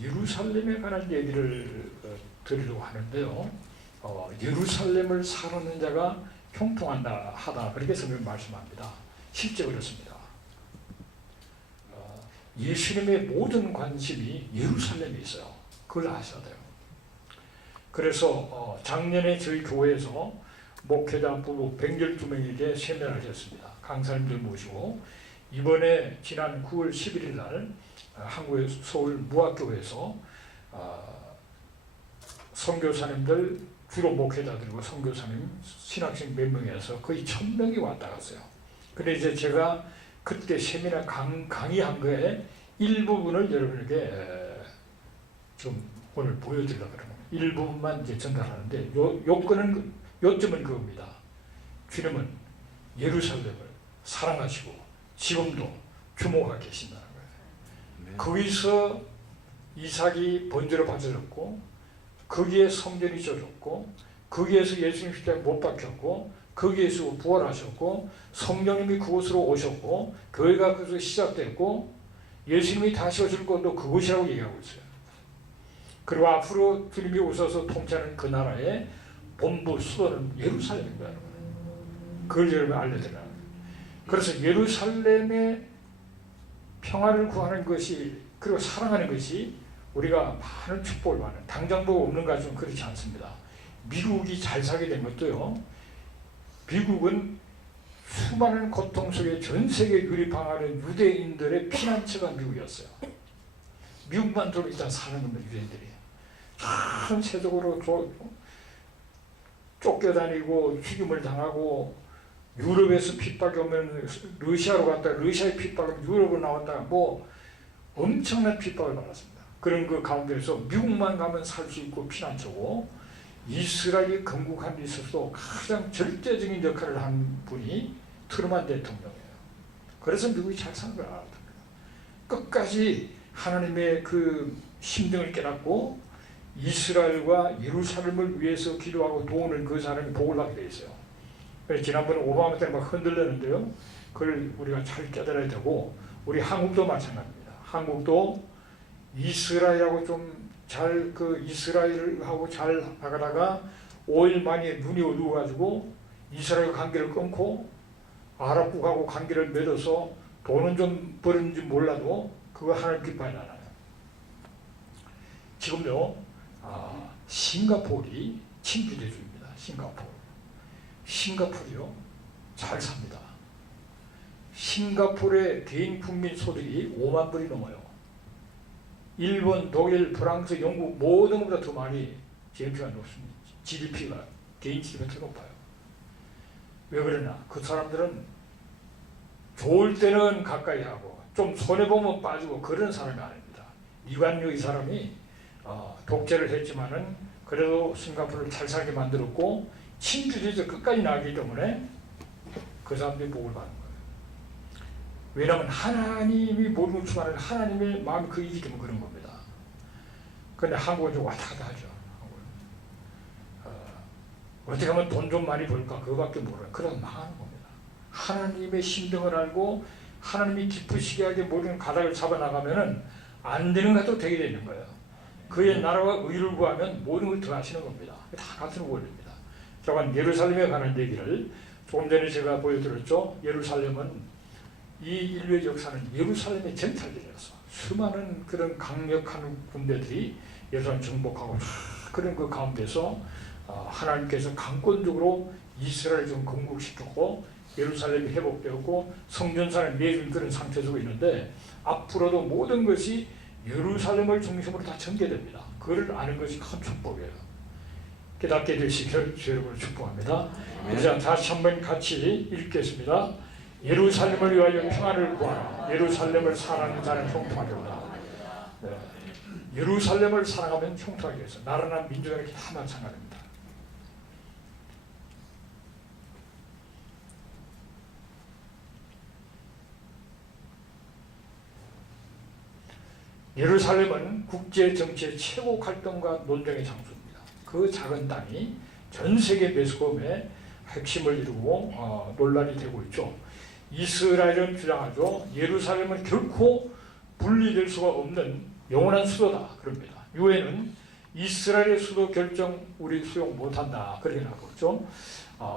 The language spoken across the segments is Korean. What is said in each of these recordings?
예루살렘에 관한 얘기를 드리려고 하는데요. 예루살렘을 사랑하는 자가 형통한다 하다, 그렇게 성경이 말씀합니다. 실제 그렇습니다. 예수님의 모든 관심이 예루살렘에 있어요. 그걸 아셔야 돼요. 그래서 작년에 저희 교회에서 목회자 부부 112명에게 세미나를 했습니다. 강사님들 모시고, 이번에 지난 9월 11일 날 한국의 서울 무학교에서 선교사님들, 주로 목회자들이고 선교사님, 신학생 몇 명이어서 거의 1000명이 왔다 갔어요. 근데 이제 제가 그때 세미나 강의한 거에 일부분을 여러분에게 좀 오늘 보여드리려고 그러는 거예요. 일부분만 이제 전달하는데, 요점은 그겁니다. 주님은 예루살렘을 사랑하시고 지금도 주목하고 계신다는 거예요. 거기서 이삭이 번제로 바쳐졌고, 거기에 성전이 져졌고, 거기에서 예수님 십자가에 못 박혔고, 거기에서 부활하셨고, 성령님이 그곳으로 오셨고, 교회가 그것으로 시작됐고, 예수님이 다시 오실 것도 그곳이라고 얘기하고 있어요. 그리고 앞으로 주님이 오셔서 통치하는 그 나라의 본부 수도는 예루살렘입니다. 그걸 여러분 알려드려요. 그래서 예루살렘의 평화를 구하는 것이, 그리고 사랑하는 것이 우리가 많은 축복을 받는, 당장 보고 없는 것은 그렇지 않습니다. 미국이 잘 살게 된 것도요, 미국은 수많은 고통 속에 전 세계 유립당하는 유대인들의 피난처가 미국이었어요. 미국만 들어도 일단 사는 겁니다. 유대인들이 전 세적으로 쫓겨다니고 죽임을 당하고, 유럽에서 핍박이 오면 러시아로 갔다가 러시아의 핍박은 유럽으로 나왔다가 뭐 엄청난 핍박을 받았습니다. 그런 그 가운데서 미국만 가면 살 수 있고 피난처고, 이스라엘이 건국한 데 있어서 가장 절대적인 역할을 한 분이 트루만 대통령이에요. 그래서 미국이 잘 사는 걸 알았던 거예요. 끝까지 하나님의 그 심정을 깨닫고 이스라엘과 예루살렘을 위해서 기도하고 도우는 그 사람이 복을 받게 돼 있어요. 그래서 지난번에 오바마 때 막 흔들렸는데요, 그걸 우리가 잘 깨달아야 되고, 우리 한국도 마찬가지입니다. 한국도 이스라엘하고 좀 잘, 이스라엘하고 잘 나가다가 5일 만에 눈이 어두워가지고 이스라엘 관계를 끊고 아랍국하고 관계를 맺어서 돈은 좀 벌었는지 몰라도 그거 하나님 기뻐하지 않아요. 지금요, 싱가포르이 친주대주입니다. 싱가포르요, 잘 삽니다. 싱가포르의 개인 국민 소득이 5만 불이 넘어요. 일본, 독일, 프랑스, 영국 모든 것보다 더 많이 GDP가 높습니다. GDP가, 개인 GDP가 더 높아요. 왜 그러나? 그 사람들은 좋을 때는 가까이 하고 좀 손해보면 빠지고 그런 사람이 아닙니다. 리관유 이 사람이 독재를 했지만은 그래도 싱가포르를 잘 살게 만들었고, 친주주의에서 끝까지 나기 때문에 그 사람들이 복을 받는 거예요. 왜냐하면 하나님이 모든 걸 주관하는 하나님의 마음이 그이기 때문에 그런 겁니다. 그런데 한국은 좀 왔다 갔다 하죠. 어떻게 하면 돈 좀 많이 벌까, 그거밖에 모르요. 그럼 망하는 겁니다. 하나님의 심정을 알고 하나님이 기쁘시게 하게 모든 가닥을 잡아나가면은 안 되는 것도 되게 되는 거예요. 그의 나라와 의를 구하면 모든 걸 더 하시는 겁니다. 다 같은 원리입니다. 저건 예루살렘에 관한 얘기를 조금 전에 제가 보여드렸죠. 예루살렘은, 이 인류의 역사는 예루살렘의 전탈들이었어. 수많은 그런 강력한 군대들이 예루살렘 정복하고, 그런 그 가운데서 하나님께서 강권적으로 이스라엘을 좀 건국시켰고, 예루살렘이 회복되었고, 성전산을 내준 그런 상태 속에 있는데, 앞으로도 모든 것이 예루살렘을 중심으로 다 전개됩니다. 그걸 아는 것이 큰 축복이에요. 깨닫게 되시기를 주 여러분을 축복합니다. 이제 다시 한번 같이 읽겠습니다. 예루살렘을 위하여 평안을 구하라. 예루살렘을 사랑하는 자는 형통하리로다. 네. 예루살렘을 사랑하면 형통하게 해서 나라나 민족이나 다 마찬가지입니다. 예루살렘은 국제 정치의 최고 갈등과 논쟁의 장소입니다. 그 작은 땅이 전 세계 매스컴의 핵심을 이루고 논란이 되고 있죠. 이스라엘은 주장하죠. 예루살렘은 결코 분리될 수가 없는 영원한 수도다 그럽니다. 유엔은 이스라엘의 수도 결정 우리 수용 못한다 그렇게 나오고 있죠.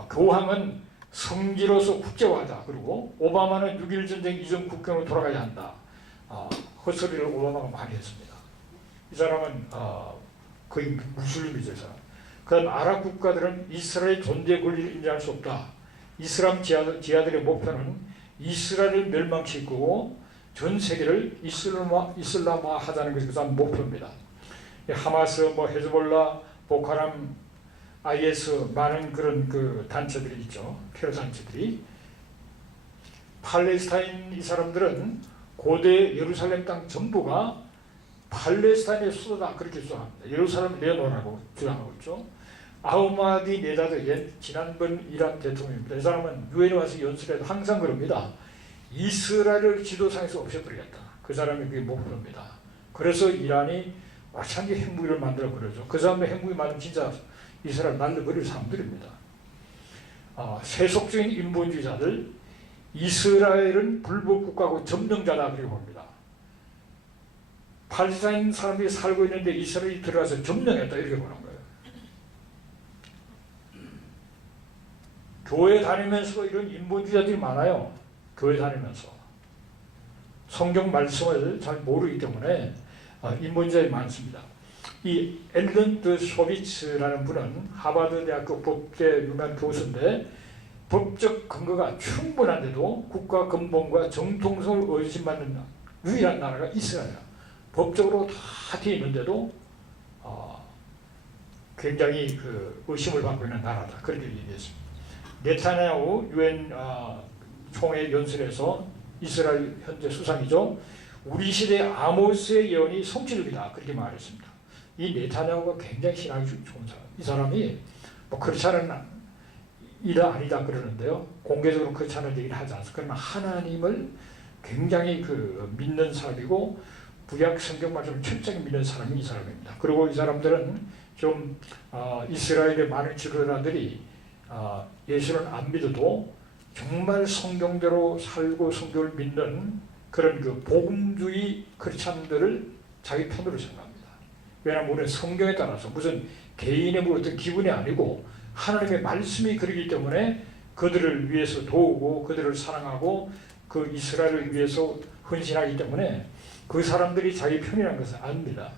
교황은 성지로서 국제화하자. 그리고 오바마는 6.1 전쟁 이전 국경으로 돌아가야 한다. 헛소리를 오바마가 많이 했습니다. 이 사람은 거의 무슬림이죠. 그 다음 아랍 국가들은 이스라엘 존재 권리를 인정할 수 없다. 이슬람 지하들의 목표는 이스라엘을 멸망시키고 전 세계를 이슬람화 하자는 것이 그 다음 목표입니다. 하마스, 헤즈볼라, 보카람, IS 많은 그런 그 단체들이 있죠. 테러 단체들이. 팔레스타인 이 사람들은 고대 예루살렘 땅 전부가 팔레스타인의 수도다 그렇게 주장합니다. 예루살렘을 내놓으라고 주장하고 있죠. 아흐마디 네자드 지난번 이란 대통령입니다. 이 사람은 유엔에 와서 연설에도 항상 그럽니다. 이스라엘을 지도상에서 없애버리겠다. 그 사람이 그게 목표입니다. 그래서 이란이 마찬가지 핵무기를 만들어 그러죠. 그 사람의 핵무기 만들면 진짜 이스라엘 날려버릴 사람들입니다. 세속적인 인본주의자들 이스라엘은 불법국가고 점령자다 그렇게 봅니다. 팔레스타인 사람들이 살고 있는데 이스라엘이 들어가서 점령했다 이렇게 보는 거예요. 교회 다니면서도 이런 인본주의자들이 많아요. 교회 다니면서 성경 말씀을 잘 모르기 때문에 인본주의자들이 많습니다. 이 엘런드 쇼비츠라는 분은 하버드 대학교 법대 유명한 교수인데 법적 근거가 충분한데도 국가 근본과 정통성을 의심받는 유일한 나라가 이스라엘이야. 법적으로 다 되어 있는데도 굉장히 그 의심을 받고 있는 나라다. 그렇게 얘기했습니다. 네타냐후 유엔 총회 연설에서 이스라엘 현재 수상이죠. 우리 시대 아모스의 예언이 성취적이다. 그렇게 말했습니다. 이 네타냐후가 굉장히 신앙이 좋은 사람. 이 사람이 뭐 그렇지 않은 일은 아니다 그러는데요. 공개적으로 그렇지 않은 얘기를 하지 않습니다. 그러나 하나님을 굉장히 그 믿는 사람이고 구약 성경 말씀을 철저히 믿는 사람이 이 사람입니다. 그리고 이 사람들은 좀 이스라엘의 많은 지도자들이 예수를 안 믿어도 정말 성경대로 살고 성경을 믿는 그런 그 복음주의 크리스찬들을 자기 편으로 생각합니다. 왜냐하면 우리는 성경에 따라서 무슨 개인의 뭐 어떤 기분이 아니고 하나님의 말씀이 그러기 때문에 그들을 위해서 도우고 그들을 사랑하고 그 이스라엘을 위해서 헌신하기 때문에 그 사람들이 자기 편이라는 것을 압니다.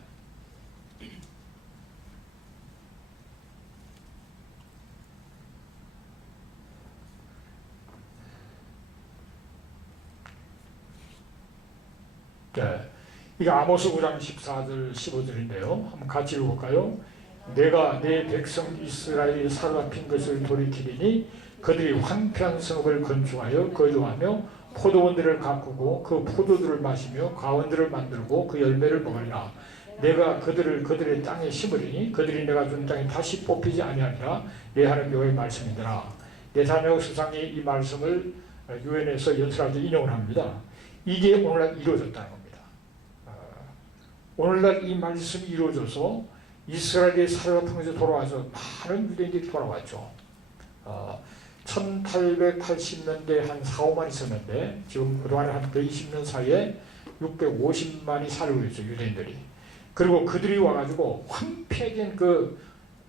네, 이게 아모스 9장 14절 15절인데요. 한번 같이 읽어볼까요? 내가 내 백성 이스라엘이 사로잡힌 것을 돌이키리니 그들이 황폐한 성읍을 건축하여 거주하며 포도원들을 가꾸고 그 포도들을 마시며 가원들을 만들고 그 열매를 먹으리라. 내가 그들의 땅에 심으리니 그들이 내가 준 땅에 다시 뽑히지 아니하리라. 내 하나님 여호와의 말씀이더라. 네타냐후 수상이 이 말씀을 유엔에서 연설할 때 인용을 합니다. 이게 오늘날 이루어졌다는 겁니다. 오늘날 이 말씀이 이루어져서 이스라엘의 사로잡힌에서 돌아와서 많은 유대인들이 돌아왔죠. 1880년대 한 4, 5만 있었는데 지금 그동안에 한 120년 사이에 650만이 살고 있어요. 유대인들이. 그리고 그들이 와가지고 황폐해진 그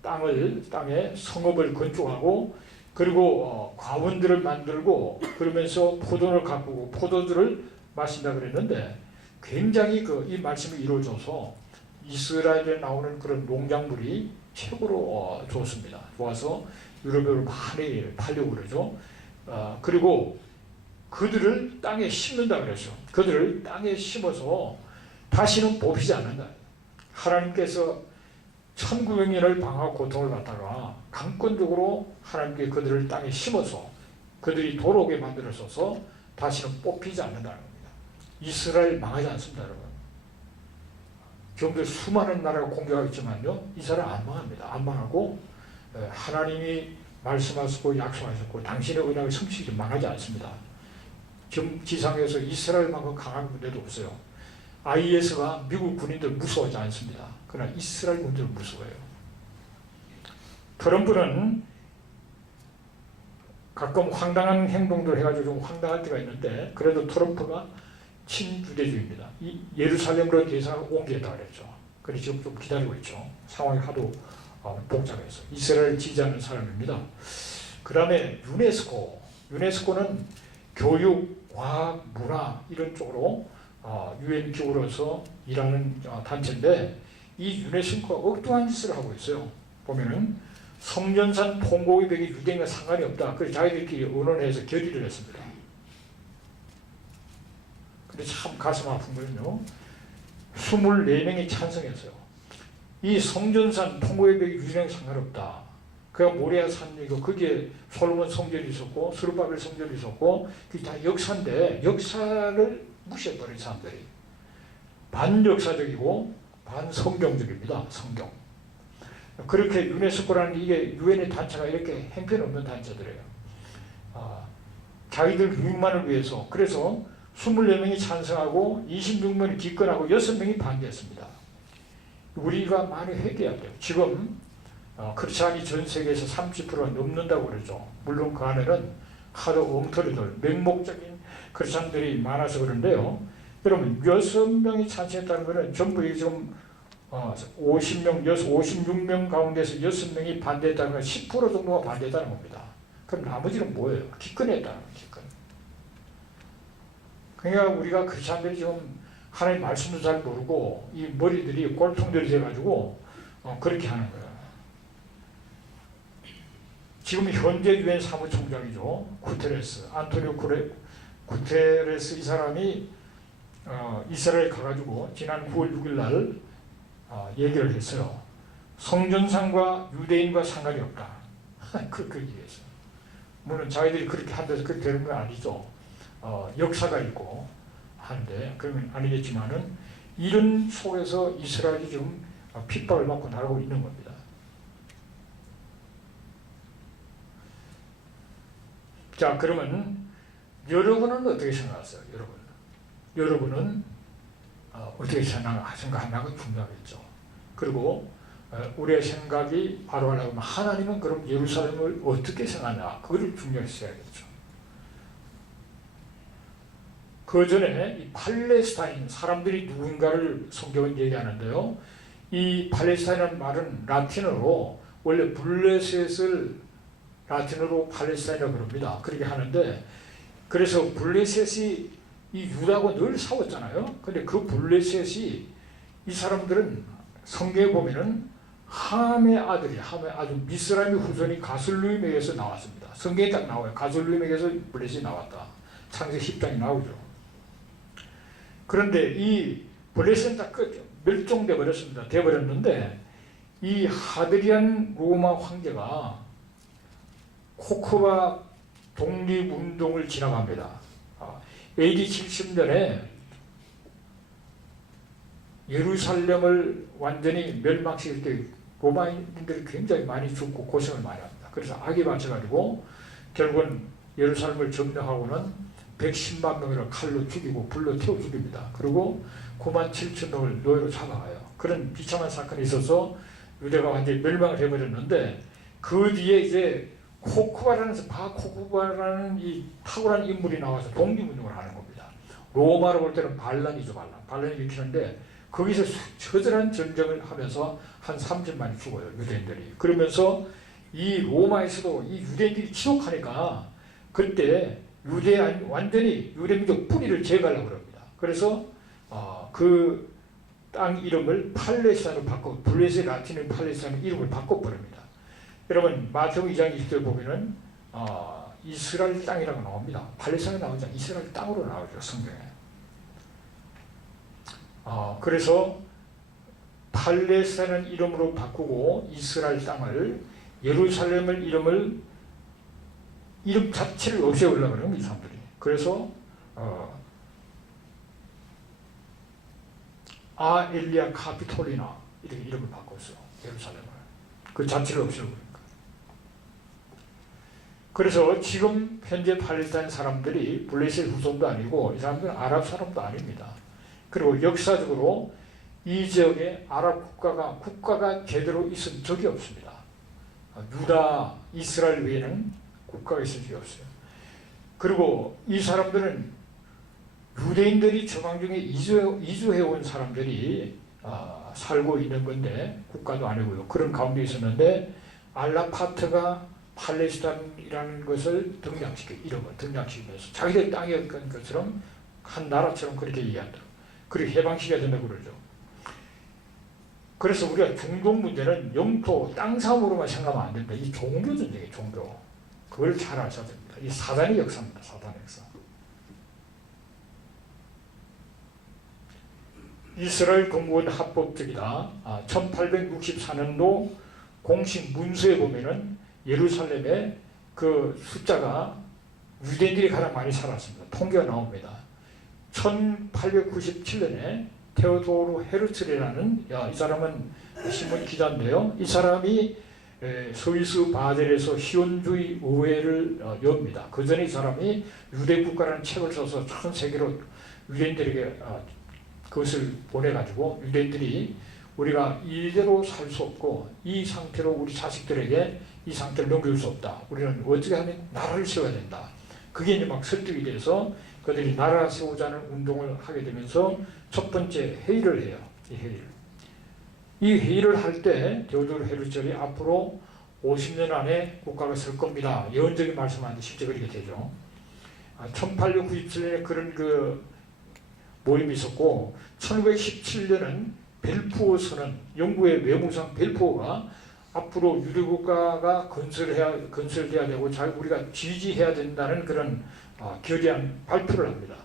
땅에 성읍을 건축하고 그리고 과원들을 만들고 그러면서 포도를 가꾸고 포도들을 마신다 그랬는데 굉장히 이 말씀이 이루어져서 이스라엘에 나오는 그런 농작물이 최고로 좋습니다. 좋아서 유럽으로 많이 팔려고 그러죠. 그리고 그들을 땅에 심는다 그랬죠. 그들을 땅에 심어서 다시는 뽑히지 않는다. 하나님께서 1900년을 방황 고통을 받다가 강권적으로 하나님께 그들을 땅에 심어서 그들이 돌아오게 만들어서 다시는 뽑히지 않는다는 겁니다. 이스라엘 망하지 않습니다, 여러분. 지금도 수많은 나라가 공격하겠지만요, 이 사람 안 망합니다. 안 망하고 하나님이 말씀하셨고 약속하셨고 당신의 언약을 성취하지 망하지 않습니다. 지금 지상에서 이스라엘만큼 강한 군대도 없어요. IS가 미국 군인들 무서워하지 않습니다. 그러나 이스라엘 군인들은 무서워해요. 트럼프는 가끔 황당한 행동들 해가지고 좀 황당할 때가 있는데 그래도 트럼프가 친유대주의입니다. 이 예루살렘으로 대상을 옮기겠다 그랬죠. 그래서 지금 좀 기다리고 있죠. 상황이 하도 복잡해서. 이스라엘 지지하는 사람입니다. 그 다음에 유네스코는 교육, 과학, 문화 이런 쪽으로 유엔 기구로서 일하는 단체인데 이 유네스코가 엉뚱한 짓을 하고 있어요. 보면은 성전산 통곡의벽이 유대인과 상관이 없다. 그래서 자기들끼리 의논해서 결의를 했습니다. 근데 참 가슴 아픈 거는요. 24명이 찬성했어요. 이 성전산 통곡의벽이 유대인과 상관없다. 그가 모리아 산이고 거기에 솔로몬 성전이 있었고 스룹바벨 성전이 있었고 그게 다 역사인데 역사를 무시해버린 사람들이 반역사적이고 반성경적입니다. 성경. 그렇게 유네스코라는 이게 유엔의 단체가 이렇게 형편없는 단체들이에요. 자기들 유익만을 위해서. 그래서 24명이 찬성하고 26명이 기권하고 6명이 반대했습니다. 우리가 많이 회개해야 돼요. 지금 크리스찬이 전 세계에서 30%가 넘는다고 그러죠. 물론 그 안에는 하도 엉터리들, 맹목적인 크리스찬들이 많아서 그런데요. 여러분 6명이 찬성했다는 것은 전부 지금 56명 가운데서 6명이 반대했다는 건 10% 정도가 반대했다는 겁니다. 그럼 나머지는 뭐예요? 기권했다는 거예요. 기권. 그러니까 우리가 크리스찬들이 지금 하나님 말씀도 잘 모르고 이 머리들이 꼴통들이 돼가지고 그렇게 하는 거예요. 지금 현재 유엔 사무총장이죠. 구테레스, 안토니오 구테레스 이 사람이 이스라엘 가가지고 지난 9월 6일 날 얘기를 했어요. 성전상과 유대인과 상관이 없다. 그렇게 얘기했어요. 물론 자기들이 그렇게 한다고 그렇게 되는 건 아니죠. 역사가 있고 하는데 그러면 아니겠지만은 이런 속에서 이스라엘이 지금 핍박을 받고 나가고 있는 겁니다. 자, 그러면 여러분은 어떻게 생각하세요? 여러분은 어떻게 생각하냐가 중요하겠죠. 그리고 우리의 생각이 바로 하려고 하면 하나님은 그럼 예루살렘을 어떻게 생각하냐 그걸 중요했어야겠죠. 그 전에 이 팔레스타인 사람들이 누군가를 성경은 얘기하는데요. 이 팔레스타인이라는 말은 라틴어로 원래 블레셋을 라틴어로 팔레스타인이라고 그럽니다. 그렇게 하는데 그래서 블레셋이 이 유다하고 늘 싸웠잖아요. 근데 그 블레셋이 이 사람들은 성경에 보면은 함의 아들이 아주 미스라임의 후손이 가슬루임에게서 나왔습니다. 성경에 딱 나와요. 가슬루임에게서 블레셋이 나왔다. 창세기 10장이 나오죠. 그런데 이 블레셋은 다 멸종돼 버렸습니다. 돼버렸는데 이 하드리안 로마 황제가 코크바 독립운동을 지나갑니다. AD 70년에 예루살렘을 완전히 멸망시킬 때 로마인들이 굉장히 많이 죽고 고생을 많이 합니다. 그래서 악에 맞춰가지고 결국은 예루살렘을 점령하고는 110만 명을 칼로 죽이고 불로 태워 죽입니다. 그리고 9만 7천 명을 노예로 잡아가요. 그런 비참한 사건이 있어서 유대가 완전히 멸망을 해버렸는데 그 뒤에 이제 바코쿠바라는 이 탁월한 인물이 나와서 독립운동을 하는 겁니다. 로마로 볼 때는 반란이죠. 반란이 일으키는데 거기서 처절한 전쟁을 하면서 한 30만이 죽어요. 유대인들이. 그러면서 이 로마에서도 이 유대인들이 치욕하니까 그때 완전히 유대민족 뿌리를 제거하려고 합니다. 그래서 그 땅 이름을 팔레스타인으로 바꿔 블레셋 라틴의 팔레스타인 이름을 바꿔버립니다. 여러분 마태복음 2장 20절 보면은 이스라엘 땅이라고 나옵니다. 팔레스타인이 나오지 않아요. 이스라엘 땅으로 나오죠. 성경에. 그래서 팔레스타인은 이름으로 바꾸고 이스라엘 땅을 예루살렘을 이름 자체를 없애려고 그러는 이 사람들이. 그래서 아엘리아 카피톨리나 이렇게 이름을 바꿨어요. 예루살렘을. 그 자체를 없애려고. 그래서 지금 현재 팔레스타인 사람들이 블레셋 후손도 아니고 이 사람들은 아랍 사람도 아닙니다. 그리고 역사적으로 이 지역에 아랍 국가가 제대로 있은 적이 없습니다. 유다, 이스라엘 외에는 국가가 있을 적이 없어요. 그리고 이 사람들은 유대인들이 저방 중에 이주해온 사람들이 살고 있는 건데 국가도 아니고요. 그런 가운데 있었는데 알라파트가 팔레스타인이라는 것을 이름을 등장시키면서 자기들 땅이었던 것처럼 한 나라처럼 그렇게 이해한다. 그리고 해방시켜야 된다고 그러죠. 그래서 우리가 중동 문제는 영토, 땅 싸움으로만 생각하면 안 된다. 이 종교 전쟁이에요, 종교. 그걸 잘 아셔야 됩니다. 이 사단의 역사입니다, 사단의 역사. 이스라엘 공무원 합법적이다. 1864년도 공식 문서에 보면은 예루살렘에 그 숫자가 유대인들이 가장 많이 살았습니다. 통계가 나옵니다. 1897년에 테오도르 헤르츠리라는 이 사람은 신문 기자인데요. 이 사람이 스위스 바젤에서 시온주의 의회를 엽니다. 그 전에 이 사람이 유대국가라는 책을 써서 전 세계로 유대인들에게 그것을 보내가지고 유대인들이 우리가 이대로 살 수 없고 이 상태로 우리 자식들에게 이 상태를 넘길 수 없다. 우리는 어떻게 하면 나라를 세워야 된다. 그게 이제 막 설득이 돼서 그들이 나라 세우자는 운동을 하게 되면서 첫 번째 회의를 해요. 이 회의를 할 때 테오도르 헤르츠리 앞으로 50년 안에 국가가 설 겁니다. 예언적인 말씀하는데 실제 그렇게 되죠. 1897년에 그런 그 모임이 있었고 1917년은 벨푸어 선언, 영국의 외무상 벨푸어가 앞으로 유대국가가 건설돼야 되고 우리가 지지해야 된다는 그런 결의안 발표를 합니다.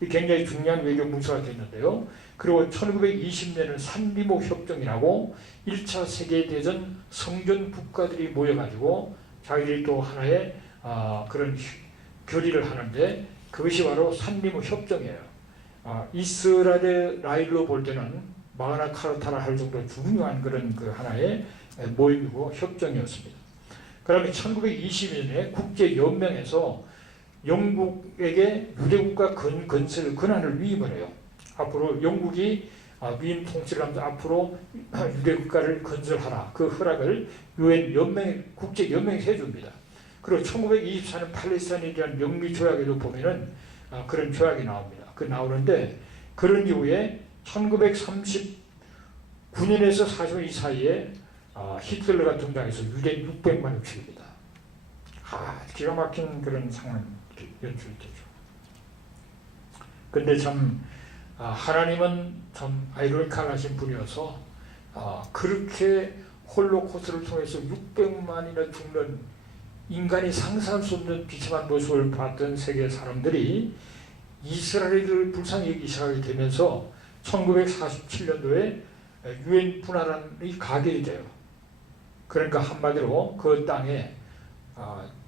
이 굉장히 중요한 외교 문서가 됐는데요. 그리고 1920년은 산리모 협정이라고 1차 세계대전 성전 국가들이 모여가지고 자기들이 또 하나의 그런 결의를 하는데 그것이 바로 산리모 협정이에요. 이스라엘로 볼 때는 마그나 카르타라 할 정도로 중요한 그런 그 하나의 모임이고 협정이었습니다. 그다음에 1920년에 국제연맹에서 영국에게 유대국가 건설 권한을 위임을 해요. 앞으로 영국이 위임 통치를 하면서 앞으로 유대국가를 건설하라. 그 허락을 국제연맹에서 해줍니다. 그리고 1924년 팔레스타인에 대한 영미조약에도 보면은 그런 조약이 나옵니다. 그 나오는데 그런 이후에 1939년에서 40년 이 사이에 히틀러가 등장해서 유대인 600만을 죽입니다. 기가 막힌 그런 상황이 연출이 되죠. 근데 참 하나님은 참 아이러니컬하신 분이어서 그렇게 홀로코스트를 통해서 600만이나 죽는 인간이 상상할 수 없는 비참한 모습을 봤던 세계 사람들이 이스라엘을 불쌍히 여기기 시작하게 되면서 1947년도에 유엔 분화란이 가결이 돼요. 그러니까 한마디로 그 땅에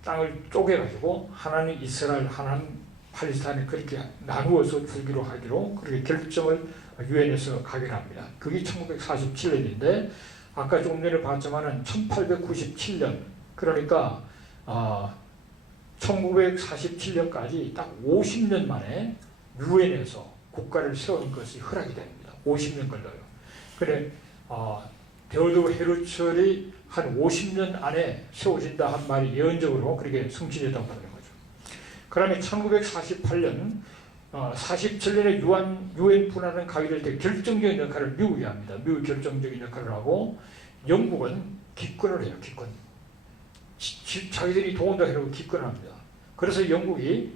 땅을 쪼개가지고 하나는 이스라엘, 하나는 팔레스타인을 그렇게 나누어서 주기로 하기로 그렇게 결정을 유엔에서 가결합니다. 그게 1947년인데 아까 조금 전에 봤지만은 1897년 그러니까 1947년까지 딱 50년 만에 유엔에서 국가를 세우는 것이 허락이 됩니다. 50년 걸려요. 그래 테오도르 헤르츠리 한 50년 안에 세워진다 한 말이 예언적으로 그렇게 성취됐다고 보는 거죠. 그 다음에 1948년 47년에 유엔 분화는 가결될 때 결정적인 역할을 미국이 합니다. 미국이 결정적인 역할을 하고 영국은 기권을 해요. 기권. 자기들이 도운다 해놓고 기권합니다. 그래서 영국이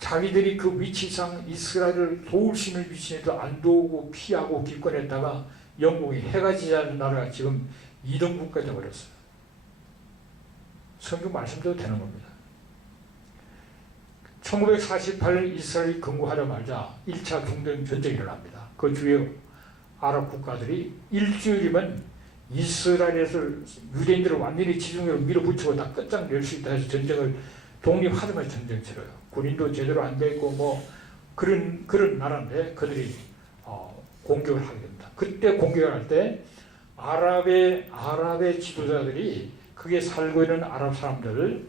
자기들이 그 위치상 이스라엘을 도울 수 있는 위치에도 안 도우고 피하고 기권했다가 영국이 해가 지지 않는 나라가 지금 2등 국가가 되어버렸어요. 성경 말씀대로 되는 겁니다. 1948년 이스라엘이 건국하자마자 1차 중동 전쟁이 일어납니다. 그 주요 아랍 국가들이 일주일이면 이스라엘에서 유대인들을 완전히 지중해로 밀어붙이고 다 끝장낼 수 있다 해서 전쟁을 독립하자마자 전쟁 치러요. 군인도 제대로 안 돼 있고 뭐 그런 나라인데 그들이 공격을 하게 됩니다. 그때 공격을 할 때 아랍의 지도자들이 거기에 살고 있는 아랍 사람들을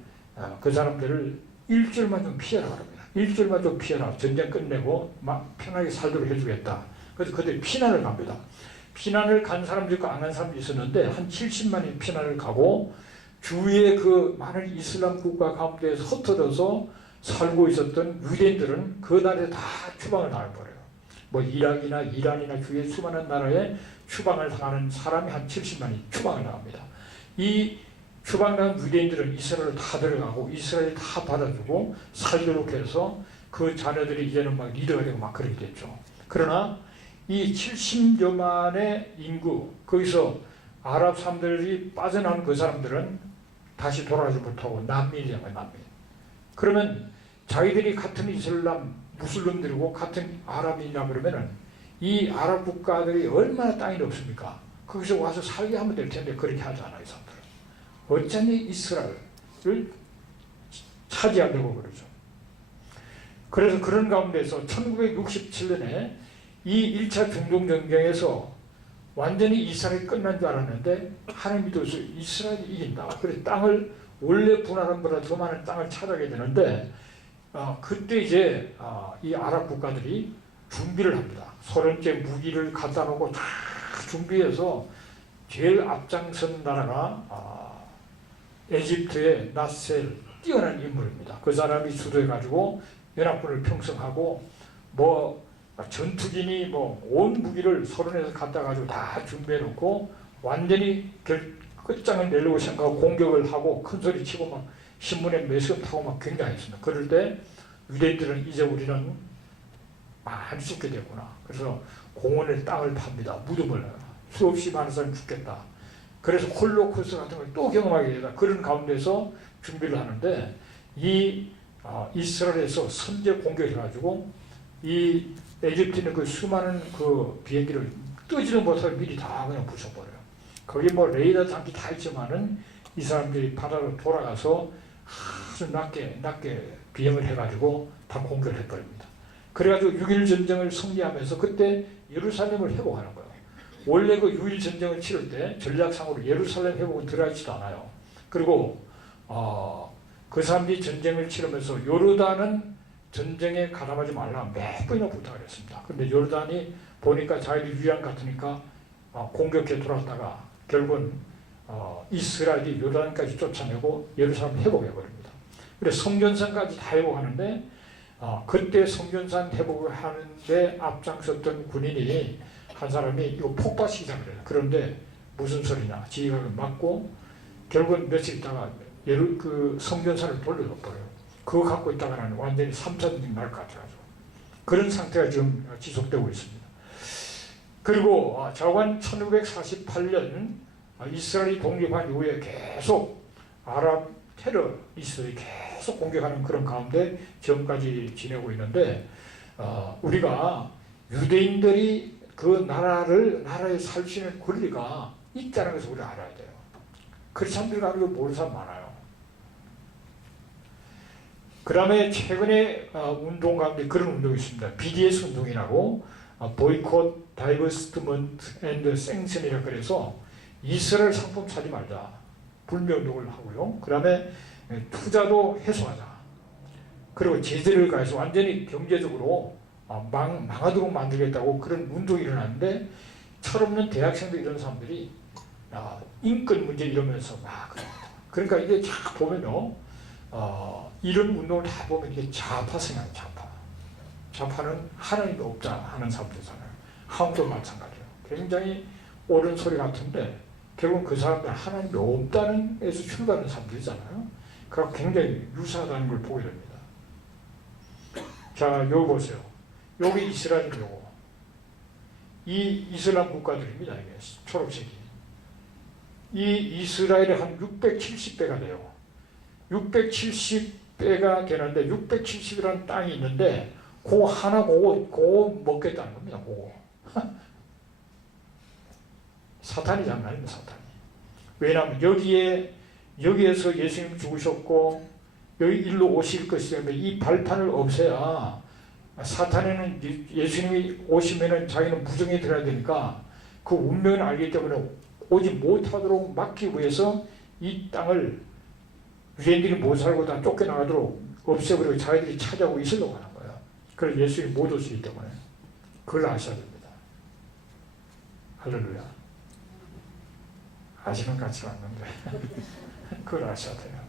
그 사람들을 일주일만 좀 피해라 그럽니다. 일주일만 좀 피해라. 전쟁 끝내고 막 편하게 살도록 해주겠다. 그래서 그들이 피난을 갑니다. 피난을 간 사람도 있고 안 간 사람도 있었는데 한 70만이 피난을 가고 주위에 그 많은 이슬람 국가 가운데에서 흩어져서 살고 있었던 유대인들은 그 나라에 다 추방을 당해버려요. 뭐 이락이나 이란이나 주위의 수많은 나라에 추방을 당하는 사람이 한 70만이 추방을 당합니다. 이 추방당한 유대인들은 이스라엘을 다 들어가고 이스라엘이 다 받아주고 살도록 해서 그 자녀들이 이제는 막 리더가 되고 막 그렇게 됐죠. 그러나 이 70여만의 인구, 거기서 아랍 사람들이 빠져나온 그 사람들은 다시 돌아가지 못하고 난민이잖아요, 난민. 그러면 자기들이 같은 이슬람 무슬림들이고 같은 아랍인이나 그러면은 이 아랍 국가들이 얼마나 땅이 없습니까? 거기서 와서 살게 하면 될 텐데 그렇게 하지 않아요, 이 사람들은. 어쩌니 이스라엘을 차지하려고 그러죠. 그래서 그런 가운데서 1967년에 이 1차 중동전쟁에서 완전히 이스라엘이 끝난 줄 알았는데 하나님이 믿어서 이스라엘이 이긴다. 그래서 땅을 원래 분할한 것보다 더 많은 땅을 차지하게 되는데 그때 이제 이 아랍 국가들이 준비를 합니다. 소련제 무기를 갖다 놓고 다 준비해서 제일 앞장선 나라가 에집트의 나셀, 뛰어난 인물입니다. 그 사람이 주도해가지고 연합군을 형성하고 뭐 전투기니 뭐 온 무기를 소련에서 갖다 가지고 다 준비해 놓고 완전히 끝장을 내려고 생각하고 공격을 하고 큰 소리 치고 막 신문에 매스컴 타고 막 굉장했습니다. 그럴 때 유대인들은 이제 우리는 많이 죽게 되구나. 그래서 공원에 땅을 팝니다. 무덤을 수없이 많은 사람이 죽겠다. 그래서 홀로코스트 같은 걸 또 경험하게 되다. 그런 가운데서 준비를 하는데 이 이스라엘에서 선제 공격해가지고 이 에집트는 그 수많은 그 비행기를 뜨지도 못하고 미리 다 그냥 부숴버려요. 거기 뭐 레이더 장치 다 있지만은 이 사람들이 바다로 돌아가서 아주 낮게 비행을 해가지고 다 공격을 해버립니다. 그래가지고 6.1 전쟁을 승리하면서 그때 예루살렘을 회복하는 거예요. 원래 그 6.1 전쟁을 치를 때 전략상으로 예루살렘 회복은 들어가지도 않아요. 그리고 그 사람들이 전쟁을 치르면서 요르단은 전쟁에 가담하지 말라 몇 번이나 부탁을 했습니다. 그런데 요르단이 보니까 자기들 유양 같으니까 공격해 들어왔다가 결국은 이스라엘이 요르단까지 쫓아내고 예루살렘 회복해버립니다. 그래서 성전산까지 다 회복하는데 그때 성전산 회복을 하는데 앞장섰던 군인이 한 사람이 이거 폭파시키자 그래요. 그런데 무슨 소리냐 지휘관을 맞고 결국은 며칠 있다가 그 성전산을 돌려버려요. 그거 갖고 있다가는 완전히 3차 전쟁 날 것 같아요. 그런 상태가 지금 지속되고 있습니다. 그리고 자관 1948년 이스라엘이 독립한 이후에 계속 아랍 테러리스트들이 계속 공격하는 그런 가운데 지금까지 지내고 있는데 우리가 유대인들이 그 나라에 살 수 있는 권리가 있다는 것을 우리가 알아야 돼요. 그런 사람들이 알고 모르는 사람 많아요. 그 다음에 최근에 운동 가운데 그런 운동이 있습니다. BDS 운동이라고 보이콧 다이버스트먼트 앤드 생션이라 그래서 이스라엘 상품 사지 말자. 불매운동을 하고요. 그 다음에 투자도 해소하자. 그리고 제재를 가해서 완전히 경제적으로 망하도록 만들겠다고 그런 운동이 일어났는데 철없는 대학생들 이런 사람들이 인권 문제 이러면서 막 그러니까 이게 쫙 보면요. 이런 운동을 다 보면 이게 좌파 성향이에요. 좌파는 하나님이 없자 하는 사람들이잖아요. 한국도 마찬가지예요. 굉장히 옳은 소리 같은데 결국 그 사람들 하나님이 없다는 데서 출발하는 사람들이잖아요. 그래서 굉장히 유사하다는 걸 보게 됩니다. 자, 여기 보세요. 여기 이스라엘이고 이 이슬람 국가들입니다. 이게 초록색이. 이 이스라엘이 한 670배가 돼요. 670배가 되는데 670이라는 땅이 있는데 그거 하나 그거 먹겠다는 겁니다. 그거. 사탄이 장난입니다. 사탄이. 왜냐하면 여기에서 예수님 죽으셨고 여기 일로 오실 것이기 때문에 이 발판을 없애야 사탄에는 예수님이 오시면은 자기는 무정에 들어야 되니까 그 운명을 알기 때문에 오지 못하도록 막기 위해서 이 땅을 유대인들이 못 살고 다 쫓겨나가도록 없애버리고 자기들이 차지하고 있으려고 하는 거예요. 그래서 예수님이 못 오시기 때문에 그걸 아셔야 됩니다. 할렐루야. 아시는 것 같지가 않는데 그걸 아셔야 돼요.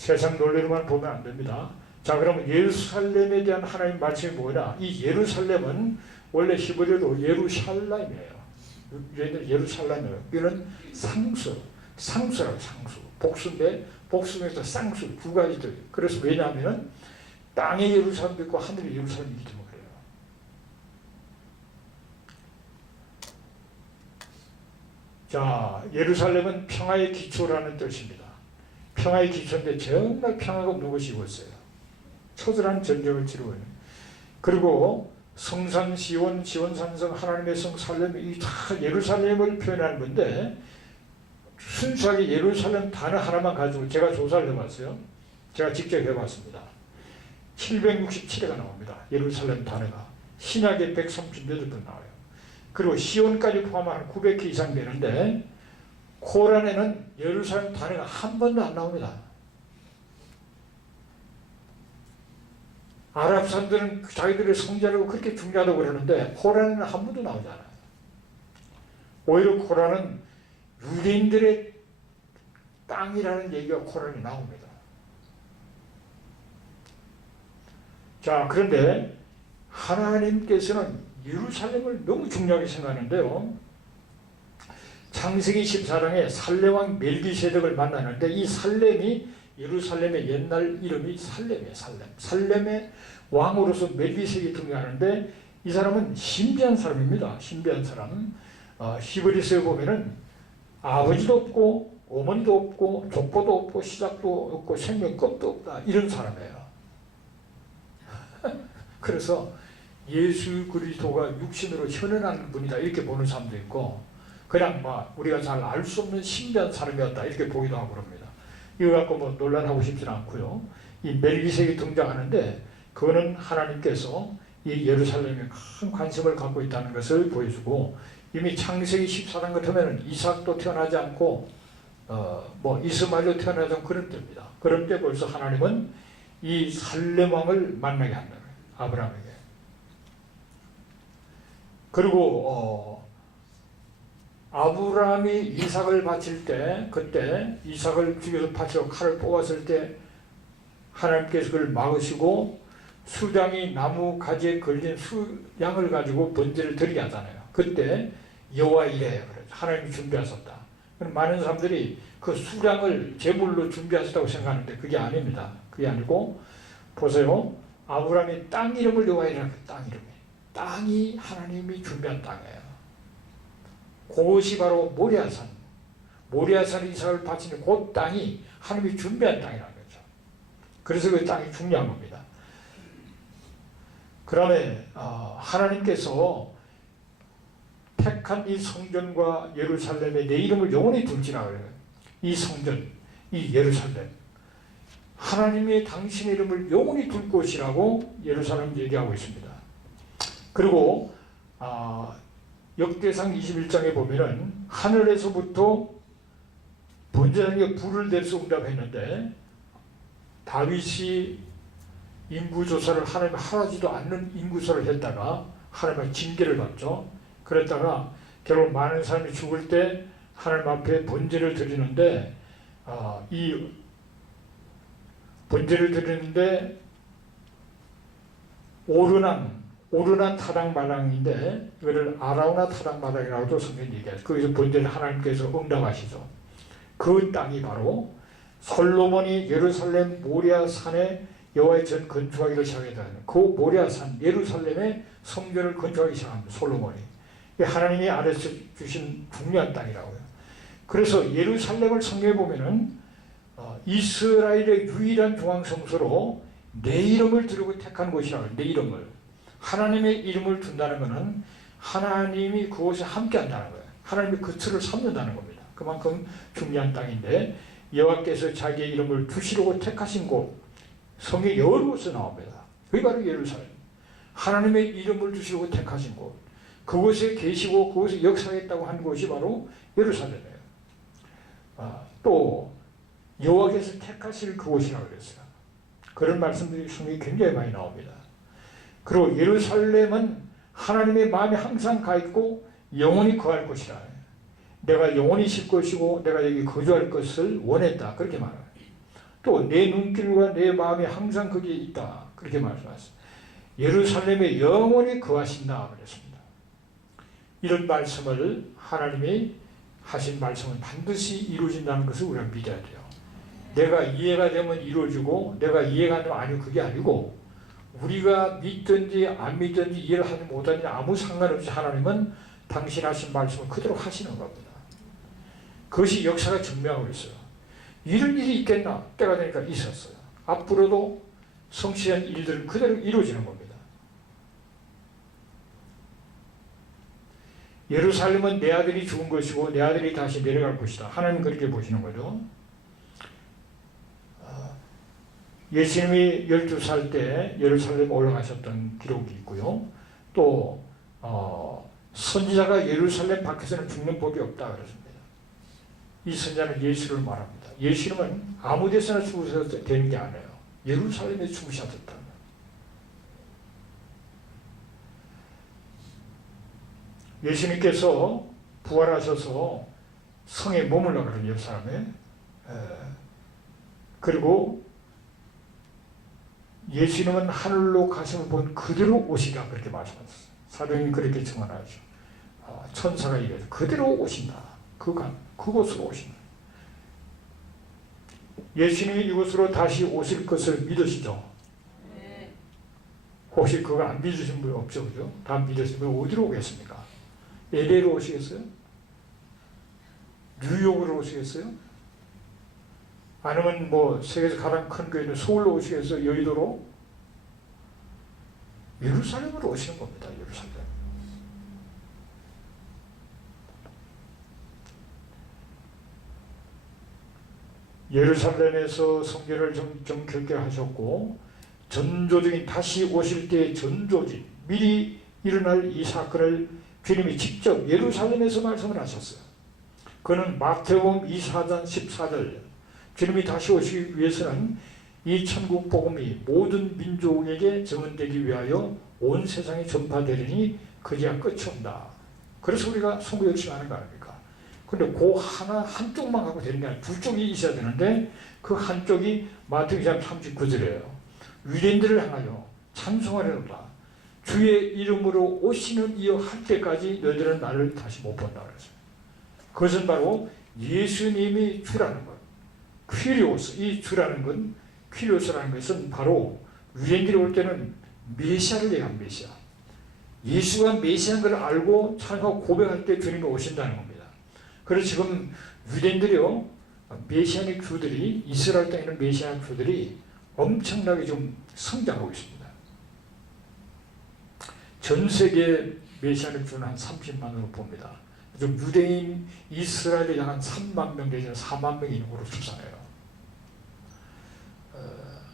세상 논리로만 보면 안 됩니다. 자, 그러면 예루살렘에 대한 하나님 말씀이 뭐냐? 이 예루살렘은 원래 히브리어로 예루샬람이에요. 예루살렘이에요. 이거는 상수라고 상수. 복수인데 복수에서 쌍수 두 가지들. 그래서 왜냐하면 땅의 예루살렘도 있고 하늘의 예루살렘이기 때문에 그래요. 자, 예루살렘은 평화의 기초라는 뜻입니다. 평화의 기초인데 정말 평화가 없는 곳이 이곳이에요. 처절한 전쟁을 치르고 있는. 그리고 성산 시온, 시온산성, 하나님의 성 살렘, 이 다 예루살렘을 표현하는 건데 순수하게 예루살렘 단어 하나만 가지고 제가 조사를 해봤어요. 제가 직접 해봤습니다. 767회가 나옵니다. 예루살렘 단어가. 신약에 138번 나와요. 그리고 시온까지 포함하면 900개 이상 되는데 코란에는 예루살렘 단어가 한 번도 안 나옵니다. 아랍 사람들은 자기들의 성자라고 그렇게 중요하다고 그러는데 코란에는 한 번도 나오지 않아요. 오히려 코란은 유대인들의 땅이라는 얘기가 코란에 나옵니다. 자, 그런데 하나님께서는 예루살렘을 너무 중요하게 생각하는데요. 창세기 14장에 살렘왕 멜기세덱을 만나는데 이 살렘이 예루살렘의 옛날 이름이 살렘이에요. 살렘의 왕으로서 멜기세덱이 등장하는데 이 사람은 신비한 사람입니다. 신비한 사람. 히브리서에 보면은 아버지도 없고 어머니도 없고 족보도 없고 시작도 없고 생명급도 없다 이런 사람이에요. 그래서 예수 그리스도가 육신으로 현현한 분이다 이렇게 보는 사람도 있고 그냥 우리가 잘 알 수 없는 신비한 사람이었다 이렇게 보기도 하고 그럽니다. 이거 갖고 논란하고 싶지는 않고요. 이 멜기세덱이 등장하는데 그거는 하나님께서 이 예루살렘에 큰 관심을 갖고 있다는 것을 보여주고 이미 창세기 14장 같으면 이삭도 태어나지 않고 이스마엘도 태어나지 않고 그런 때입니다. 그런 때 벌써 하나님은 이 살렘 왕을 만나게 한다. 아브라함에게. 그리고 아브라함이 이삭을 바칠 때 그때 이삭을 죽여서 바치고 칼을 뽑았을 때 하나님께서 그를 막으시고 수장이 나무 가지에 걸린 수양을 가지고 번제를 드리게 하잖아요. 그때 여호와 이레 하나님이 준비하셨다. 많은 사람들이 그 수량을 제물로 준비하셨다고 생각하는데 그게 아닙니다. 그게 아니고 보세요. 아브라함이 땅 이름을 여호와 이레 땅 이름이 땅이 하나님이 준비한 땅이에요. 그것이 바로 모리아산. 모리아산 이삭을 바치는 그 땅이 하나님이 준비한 땅이라는 거죠. 그래서 그 땅이 중요한 겁니다. 그다음에 하나님께서 택한 이 성전과 예루살렘에 내 이름을 영원히 둘지라 그래요. 이 성전, 이 예루살렘. 하나님의 당신의 이름을 영원히 둘 곳이라고 예루살렘 얘기하고 있습니다. 그리고 역대상 21장에 보면은 하늘에서부터 번제장에 불을 내서 응답했는데 다윗이 인구조사를 하나님 하라지도 않는 인구조사를 했다가 하나님의 징계를 받죠. 그랬다가 결국 많은 사람이 죽을 때 하나님 앞에 번제를 드리는데 이 번제를 드리는데 오르난 타락마당인데 이거를 아라우나 타락마당이라고도 성경이 얘기하죠. 거기서 번제를 하나님께서 응답하시죠. 그 땅이 바로 솔로몬이 예루살렘 모리아산에 여호와의 전 건축하기를 시작했다는 그 모리아산 예루살렘의 성전을 건축하기 시작합니다. 솔로몬이. 하나님이 아래서 주신 중요한 땅이라고요. 그래서 예루살렘을 성경에 보면은 이스라엘의 유일한 중앙성소로 내 이름을 두르고 택한 곳이라고 해요. 내 이름을. 하나님의 이름을 둔다는 것은 하나님이 그곳에 함께 한다는 거예요. 하나님이 그 틀을 삼는다는 겁니다. 그만큼 중요한 땅인데 여호와께서 자기의 이름을 두시려고 택하신 곳 성경 여러 곳에 나옵니다. 그게 바로 예루살렘. 하나님의 이름을 두시려고 택하신 곳. 그곳에 계시고 그곳에 역사했다고 한 곳이 바로 예루살렘이에요. 또 여호와께서 택하실 그곳이라고 그랬어요. 그런 말씀들이 성경에 굉장히 많이 나옵니다. 그리고 예루살렘은 하나님의 마음에 항상 가 있고 영원히 거할 곳이라. 내가 영원히 쉴 것이고 내가 여기 거주할 것을 원했다. 그렇게 말해요. 또 내 눈길과 내 마음이 항상 거기에 있다. 그렇게 말씀하셨어요. 예루살렘에 영원히 거하신다 그랬습니다. 이런 말씀을 하나님이 하신 말씀은 반드시 이루어진다는 것을 우리가 믿어야 돼요. 내가 이해가 되면 이루어지고 내가 이해가 안 되면 아니요, 그게 아니고 우리가 믿든지 안 믿든지 이해를 하지 못하든지 아무 상관없이 하나님은 당신 하신 말씀을 그대로 하시는 겁니다. 그것이 역사가 증명하고 있어요. 이런 일이 있겠나? 때가 되니까 있었어요. 앞으로도 성취한 일들은 그대로 이루어지는 겁니다. 예루살렘은 내 아들이 죽은 것이고 내 아들이 다시 내려갈 것이다. 하나님 그렇게 보시는 거죠. 예수님이 12살 때 예루살렘에 올라가셨던 기록이 있고요. 또 선지자가 예루살렘 밖에서는 죽는 법이 없다 그랬습니다. 이 선지자는 예수를 말합니다. 예수님은 아무 데서나 죽으셔도 되는 게 아니에요. 예루살렘에 죽으셨다. 예수님께서 부활하셔서 성에 머물러 그런 예루살렘에 그리고 예수님은 하늘로 가심을 본 그대로 오시라 그렇게 말씀하셨어요. 사도행전이 그렇게 증언하죠. 천사가 이래서 그대로 오신다. 그곳으로 오신다. 예수님이 이곳으로 다시 오실 것을 믿으시죠? 네. 혹시 그거 안 믿으신 분 없죠? 그죠? 다 믿으신 분 어디로 오겠습니까? LA로 오시겠어요? 뉴욕으로 오시겠어요? 아니면 뭐 세계에서 가장 큰 교회는 서울로 오시겠어요? 여의도로? 예루살렘으로 오시는 겁니다. 예루살렘. 예루살렘에서 성전을 정결케 하셨고 전조적인 다시 오실 때의 전조직 미리 일어날 이 사건을 주님이 직접 예루살렘에서 말씀을 하셨어요. 그는 마태복음 24장 14절 주님이 다시 오시기 위해서는 이 천국 복음이 모든 민족에게 증언되기 위하여 온 세상에 전파되리니 그리야 끝이 온다. 그래서 우리가 선교 열심히 하는 거 아닙니까? 근데 그 한쪽만 하고 되는 게 아니라 두 쪽이 있어야 되는데 그 한쪽이 마태복음 39절이에요. 유대인들을 향하여 찬송하려다 주의 이름으로 오시는 이여 할 때까지 너희들은 나를 다시 못 본다 그랬어요. 그것은 바로 예수님이 주라는 것. 퀴리오스, 이 주라는 건 퀴리오스라는 것은 바로 유대인들이 올 때는 메시아를 얘기한 메시아. 예수가 메시아인 걸 알고 찬송하고 고백할 때 주님이 오신다는 겁니다. 그래서 지금 유대인들이요, 메시아닉 주들이 이스라엘 땅에 있는 메시아닉 주들이 엄청나게 좀 성장하고 있습니다. 전 세계 메시아닉 주는 한 30만으로 봅니다. 좀 유대인 이스라엘이 한 3만 명 내지는 4만 명이 있는 걸로 추산해요.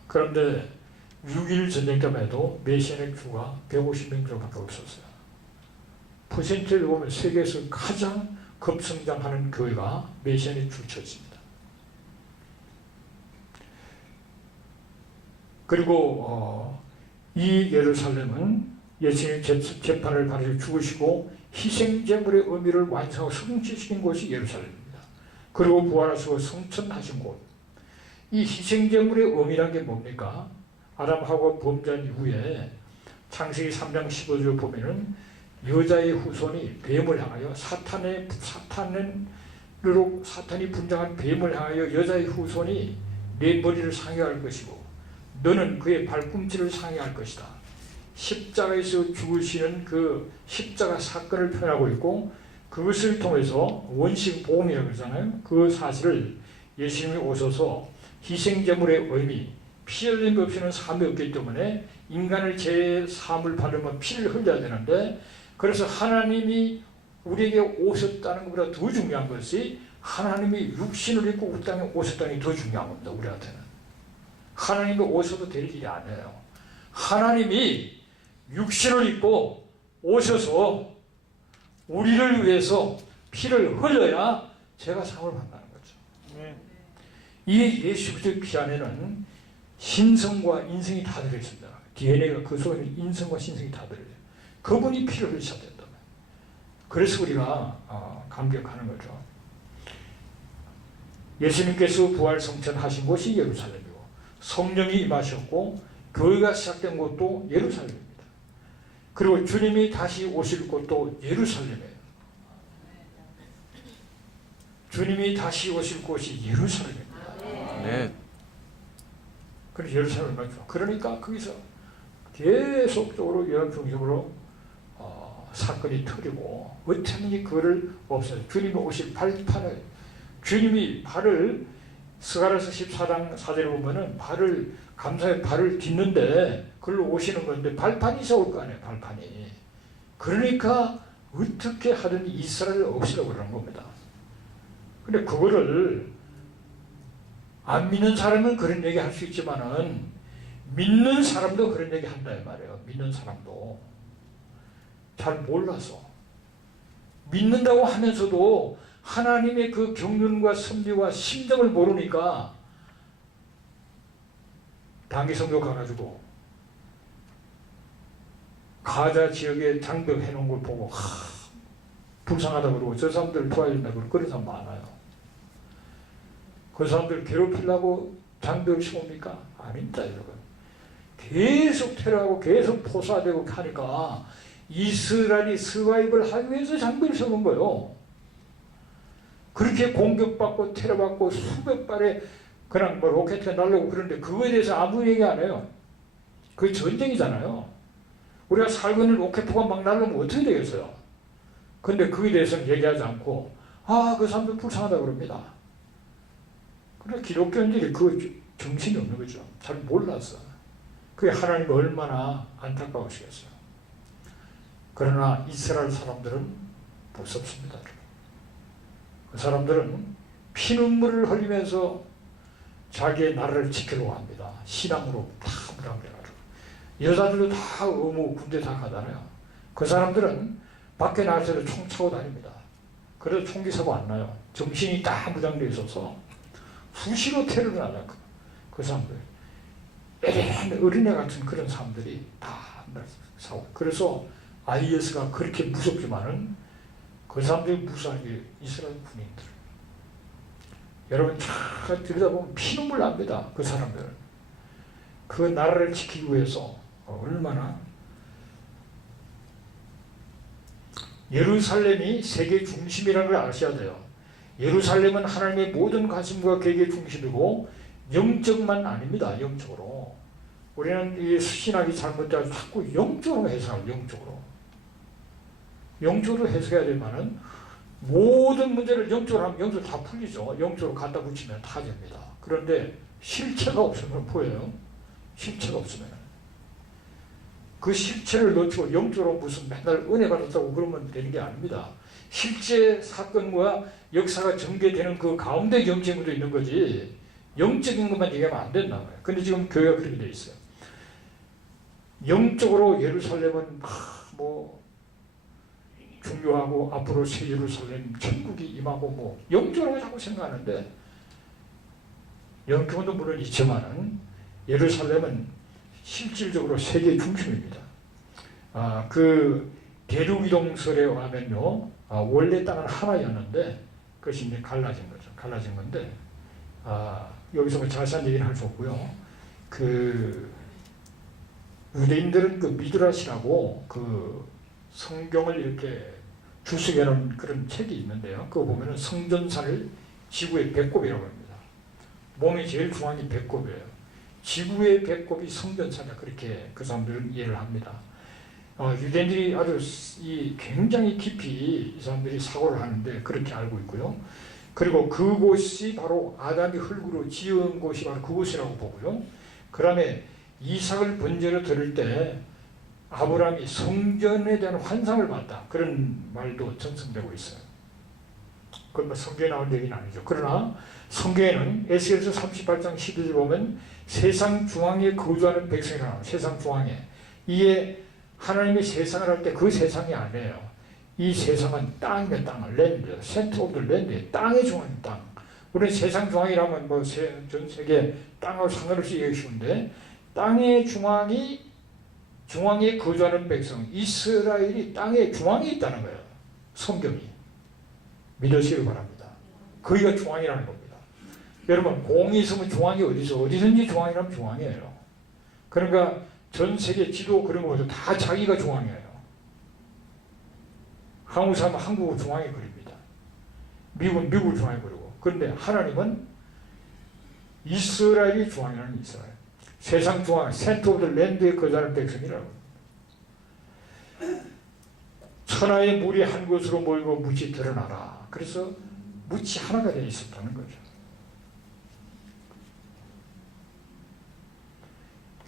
그런데 6.1 전쟁 때만 해도 메시아닉 주가 150명 정도밖에 없었어요. 퍼센트를 보면 세계에서 가장 급성장하는 교회가 메시아닉 주 처치입니다. 그리고 이 예루살렘은 예수님 재판을 받으시고 죽으시고 희생제물의 의미를 완성하고 성취시킨 곳이 예루살렘입니다. 그리고 부활하시고 성천하신 곳. 이 희생제물의 의미란 게 뭡니까? 아담하고 범죄한 이후에 창세기 3장 15절 보면은 여자의 후손이 뱀을 향하여 사탄이 분장한 뱀을 향하여 여자의 후손이 내 머리를 상해할 것이고 너는 그의 발꿈치를 상해할 것이다. 십자가에서 죽으시는 그 십자가 사건을 표현하고 있고 그것을 통해서 원식 복음이라고 그러잖아요. 그 사실을 예수님이 오셔서 희생제물의 의미, 피 흘림 없이는 삶이 없기 때문에 인간을 제 삶을 받으면 피를 흘려야 되는데 그래서 하나님이 우리에게 오셨다는 것보다 더 중요한 것이 하나님이 육신을 입고 우리 땅에 오셨다는 게 더 중요한 겁니다. 우리한테는. 하나님이 오셔도 될 일이 아니에요. 하나님이 육신을 입고 오셔서 우리를 위해서 피를 흘려야 제가 상을 받는다는 거죠. 이 예수 그리스도의 피 안에는 신성과 인성이 다 들어있습니다. DNA가 그 속에 인성과 신성이 다 들어있어요. 그분이 피를 흘리셔야 된다. 그래서 우리가 감격하는 거죠. 예수님께서 부활 성천하신 곳이 예루살렘. 성령이 임하셨고 교회가 시작된 곳도 예루살렘입니다. 그리고 주님이 다시 오실 곳도 예루살렘이에요. 주님이 다시 오실 곳이 예루살렘입니다. 네. 그래서 예루살렘을 말이죠. 그러니까 거기서 계속적으로 여행 중심으로 사건이 터지고 어쩌니 그거를 없애요. 주님이 오실 발판을, 주님이 발을 스가랴서 14장 4절에 보면은 발을 감사의 발을 딛는데 그걸로 오시는 건데 발판이 있어올 거 아니에요. 발판이. 그러니까 어떻게 하든 이스라엘을 없애려고 그러는 겁니다. 근데 그거를 안 믿는 사람은 그런 얘기 할 수 있지만은 믿는 사람도 그런 얘기 한다 이 말이에요. 믿는 사람도 잘 몰라서 믿는다고 하면서도 하나님의 그 경륜과 섭리와 심정을 모르니까 단기 선교 가가지고 가자 지역에 장벽 해놓은 걸 보고 불쌍하다 그러고 저 사람들 도와준다 그러고 그런 사람 많아요. 그 사람들 괴롭히려고 장벽을 심습니까? 아닙니다 여러분. 계속 테러하고 계속 포사되고 하니까 이스라엘이 서바이벌 하기 위해서 장벽을 세운 거예요. 그렇게 공격받고 테러받고 수백 발의 그냥 뭐 로켓이 날라오고 그런데 그거에 대해서 아무 얘기 안 해요. 그게 전쟁이잖아요. 우리가 살고 있는 로켓포가 막 날라오면 어떻게 되겠어요? 근데 그거에 대해서는 얘기하지 않고 그 사람들 불쌍하다 그럽니다. 그래 기독교인들이 그 정신이 없는 거죠. 잘 몰라서. 그게 하나님이 얼마나 안타까우시겠어요. 그러나 이스라엘 사람들은 무섭습니다. 그 사람들은 피눈물을 흘리면서 자기의 나라를 지키려고 합니다. 신앙으로 다 무장돼가지고. 여자들도 다 의무 군대 다 가잖아요. 그 사람들은 밖에 나가서 총 차고 다닙니다. 그래서 총기 사고 안 나요. 정신이 다 무장되어 있어서 수시로 테러를 하잖아요. 그 사람들. 어린애 같은 그런 사람들이 다 사고. 그래서 IS가 그렇게 무섭지만은 그 사람들이 무서운 게 이스라엘 군인들. 여러분 잘 들여다보면 피눈물 납니다. 그 사람들은. 그 나라를 지키기 위해서 얼마나. 예루살렘이 세계 중심이라는 걸 아셔야 돼요. 예루살렘은 하나님의 모든 관심과 계획의 중심이고 영적만 아닙니다. 영적으로. 우리는 이 신학이 잘못돼서 자꾸 영적으로 해석하고 영적으로 해석해야 되지만은 모든 문제를 영적으로 하면 영적으로 다 풀리죠. 영적으로 갖다 붙이면 다 됩니다. 그런데 실체가 없으면 보여요. 실체가 없으면. 그 실체를 놓치고 영적으로 무슨 맨날 은혜 받았다고 그러면 되는 게 아닙니다. 실제 사건과 역사가 전개되는 그 가운데 영적인 것도 있는 거지 영적인 것만 얘기하면 안 된다 말이에요. 근데 지금 교회가 그렇게 돼 있어요. 영적으로 예루살렘은 뭐 중요하고 앞으로 새 예루살렘 천국이 임하고 뭐 영적으로 자꾸 생각하는데 영적도 물론 있지만은 예루살렘은 실질적으로 세계 중심입니다. 그 대륙이동설에 하면요, 원래 땅은 하나였는데 그것이 이제 갈라진 거죠. 갈라진 건데 여기서 뭐 자세한 얘기는 할 수 없고요. 그 유대인들은 그 미드라시라고 그 성경을 이렇게 주석해 놓은 그런 책이 있는데요. 그거 보면은 성전산을 지구의 배꼽이라고 합니다. 몸의 제일 중앙이 배꼽이에요. 지구의 배꼽이 성전산이다. 그렇게 그 사람들은 이해를 합니다. 유대인들이 아주 굉장히 깊이 이 사람들이 사고를 하는데 그렇게 알고 있고요. 그리고 그곳이 바로 아담이 흙으로 지은 곳이 바로 그곳이라고 보고요. 그 다음에 이삭을 번제로 드릴 때 아브라함이 성전에 대한 환상을 봤다. 그런 말도 전승되고 있어요. 그건 뭐 성경에 나온 얘기는 아니죠. 그러나 성경에는 에스겔서 38장 12절 보면 세상 중앙에 거주하는 백성이 나와요. 세상 중앙에. 이에 하나님이 세상을 할 때 그 세상이 아니에요. 이 세상은 땅이면 땅, 랜드, 센터 오브 랜드, 땅의 중앙인 땅. 우리는 세상 중앙이라면 뭐 전 세계 땅하고 상관없이 얘기하기 쉬운데 땅의 중앙에 거주하는 백성, 이스라엘이 땅의 중앙에 있다는 거예요. 성경이. 믿으시기 바랍니다. 거기가 중앙이라는 겁니다. 여러분 공이 있으면 중앙이 어디서 어디든지 중앙이라면 중앙이에요. 그러니까 전 세계 지도 그런 것도 다 자기가 중앙이에요. 한국 사람은 한국을 중앙에 그립니다. 미국은 미국을 중앙에 그리고. 그런데 하나님은 이스라엘이 중앙이라는 이스라엘. 세상 중앙, 센터 오브 더 랜드에 거주하는 백성이라고. 천하의 물이 한 곳으로 모이고 묻이 드러나라. 그래서 묻이 하나가 되어 있었다는 거죠.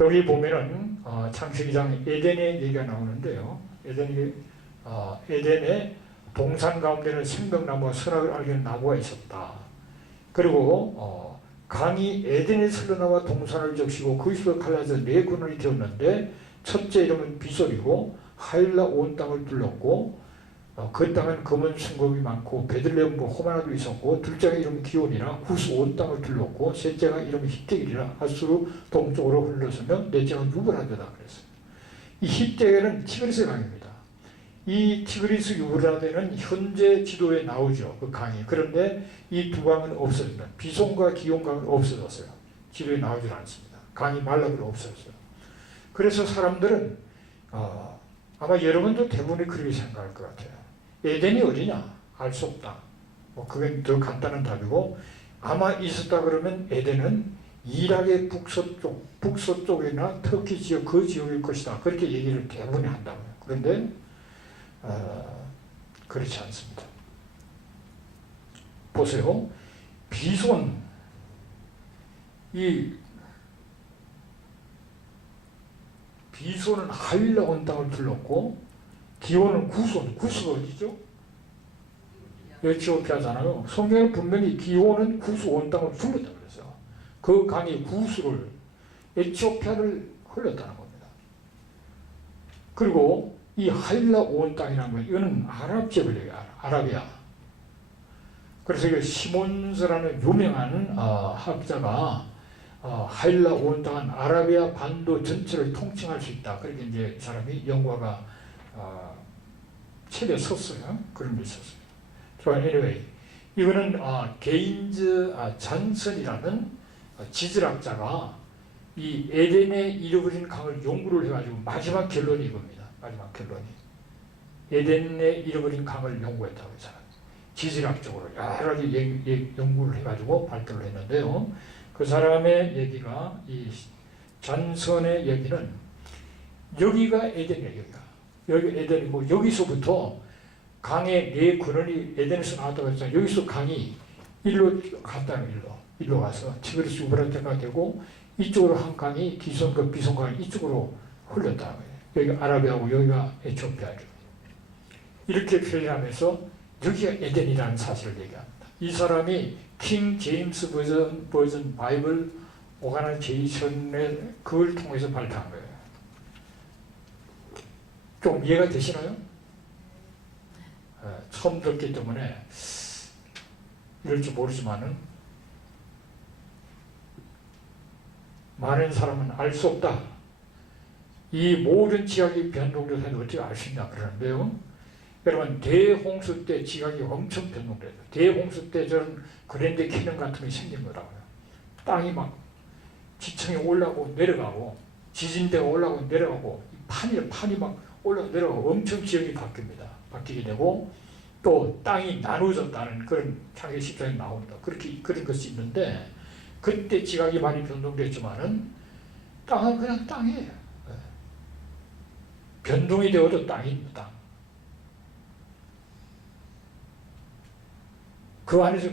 여기 보면은 창세기장 에덴의 얘기가 나오는데요. 에덴의 동산 가운데는 생명나무와 선악을 알게 나무가 있었다. 그리고 강이 에덴에서 흘러나와 동산을 적시고 거기서 갈라져 네 군원이 되었는데 첫째 이름은 비솔이고 하일라 온 땅을 둘렀고 그 땅은 검은 순금이 많고 베들레헴 호마나도 있었고 둘째가 이름이 기온이라 구스 온 땅을 둘렀고 셋째가 이름이 히데길이라 아수르 동쪽으로 흘러서며 넷째가 유브라데다 그랬어요. 이 히데길은 티그리스 강입니다. 이 티그리스 유브라데는 현재 지도에 나오죠. 그 강이. 그런데 이 두 강은 없어졌다. 비손과 기온강은 없어졌어요. 지도에 나오질 않습니다. 강이 말라버려 없어졌어요. 그래서 사람들은 아마 여러분도 대부분이 그렇게 생각할 것 같아요. 에덴이 어디냐? 알 수 없다. 그게 더 간단한 답이고 아마 있었다 그러면 에덴은 이락의 북서쪽이나 터키 지역 그 지역일 것이다. 그렇게 얘기를 대부분이 한다고요. 그런데 그렇지 않습니다. 보세요. 비손 비손은 하일라 온 땅을 둘렀고 기온은 구스가 어디죠? 에티오피아잖아요. 성경에 분명히 기온은 구스 온 땅을 둘렀다 그랬어요. 그 강이 구스를 에티오피아를 흘렀다는 겁니다. 그리고 이 하일라 온 땅이라는 건 이거는 아랍 지역을 얘기해요. 아라비아. 그래서 이 시몬스라는 유명한 학자가 하일라 온 땅은 아라비아 반도 전체를 통칭할 수 있다. 그렇게 이제 사람이 연구가 책에 썼어요. 그런 게 있었어요. So anyway, 이거는 게인즈 잔슨이라는 지질학자가 이 에덴에 잃어버린 강을 연구를 해가지고 마지막 결론이 이겁니다. 마지막 결론이 에덴에 잃어버린 강을 연구했다고 해서 지질학적으로 여러 가지 연구를 해가지고 발표를 했는데요. 그 사람의 얘기가 이 잔선의 얘기는 여기가 에덴이에요. 여기 에덴이고 여기서부터 강의 네 근원이 에덴에서 나왔다고 했잖아요. 여기서 강이 일로 갔다는 일로 가서 티그리스 유브라데가 되고 이쪽으로 한 강이 기손과 비손강이 이쪽으로 흘렀다는 거예요. 여기가 아라비아고 여기가 에티오피아죠. 이렇게 표현하면서 여기가 에덴이라는 사실을 얘기합니다. 이 사람이 킹 제임스 버전 바이블 오가나이제이션의 그걸 통해서 발표한 거예요. 좀 이해가 되시나요? 처음 듣기 때문에 이럴 줄 모르지만은 많은 사람은 알 수 없다. 이 모든 지각이 변동돼서 어떻게 알 수 있냐 그러는데요. 여러분 대홍수 때 지각이 엄청 변동돼요. 대홍수 때 저런 그랜드 캐년 같은 게 생긴 거라고요. 땅이 막 지층이 올라가고 내려가고 지진대가 올라가고 내려가고 판이 막 올라가고 내려가고 엄청 지역이 바뀌게 되고 또 땅이 나누어졌다는 그런 창세기 14장에 나온다. 그런 것이 있는데 그때 지각이 많이 변동됐지만은 땅은 그냥 땅이에요. 변동이 되어도 땅입니다. 그 안에서